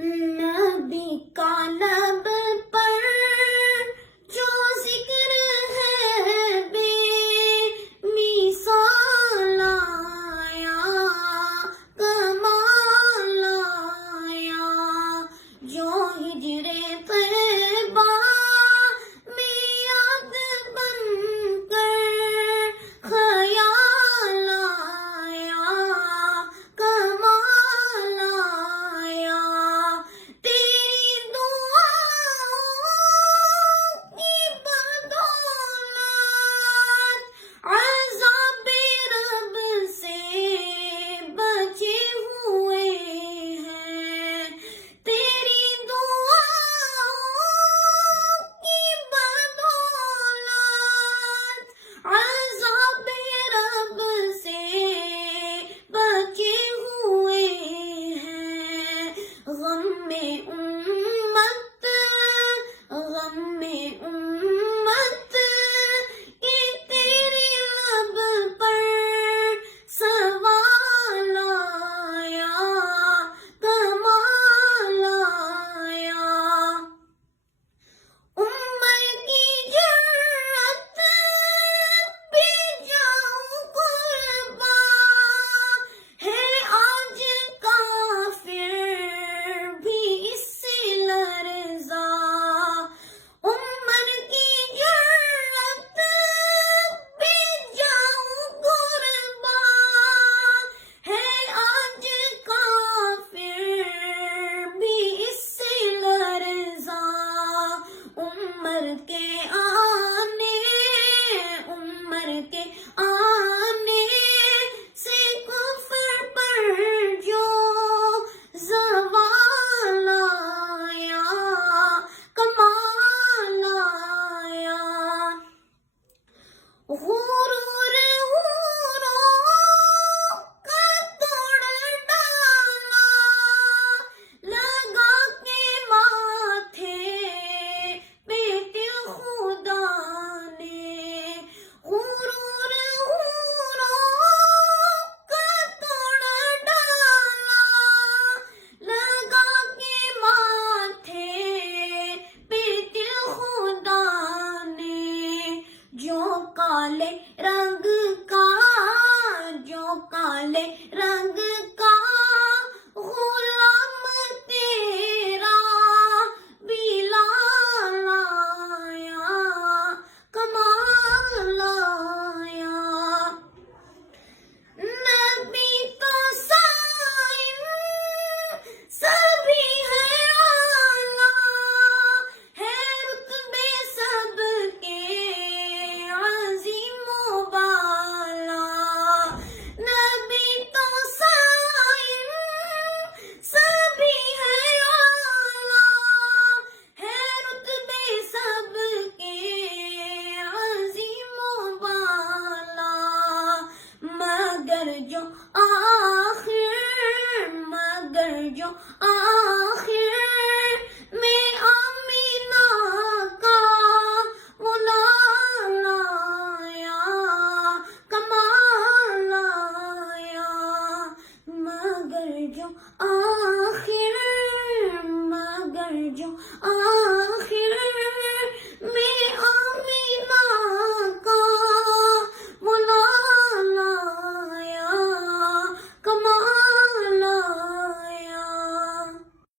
نبی کا لب پر جو ذکر ہے بے مثال آیا، کمال آیا، جو ہجر طیبہ میں یاد بن کر خیال آیا، کمال آیا، تیری دعاؤں کی بدولت عذاب رب سے بچے ہوئے ہیں، تیری دعاؤں کی بدولت عذاب رب سے بچے ہوئے ہیں، غم میں امت، غم میں امت کہ تیرے لب پر سوال آیا، کمال آیا، عمر کی جرات پہ جاؤں قربان، ہے آج کافر بھی اس سے لرزا، عمر کی جرات پہ جاؤں قربان، ہے آج کافر بھی اس سے لرزا، عمر کے آنے، عمر کے آنے سے کفر پر جو زوال آیا، کمال آیا، غرور کا توڑ ڈالا، لگا کے ماتھے پہ دل خدا نے، غرور کا توڑ ڈالا، لگا کے ماتھے پہ دل خدا نے، جو کالے رنگ کا، جو کالے رنگ کا غلام تیرا بلال آیا، کمال آیا، نبی تو سائن سبھی ہے اعلیٰ، ہے رتبے سب کے عظیم و بالا، نبی تو سائن سبھی ہے اعلیٰ، ہے رتبے سب کے عظیم و بالا، مگر جو آخر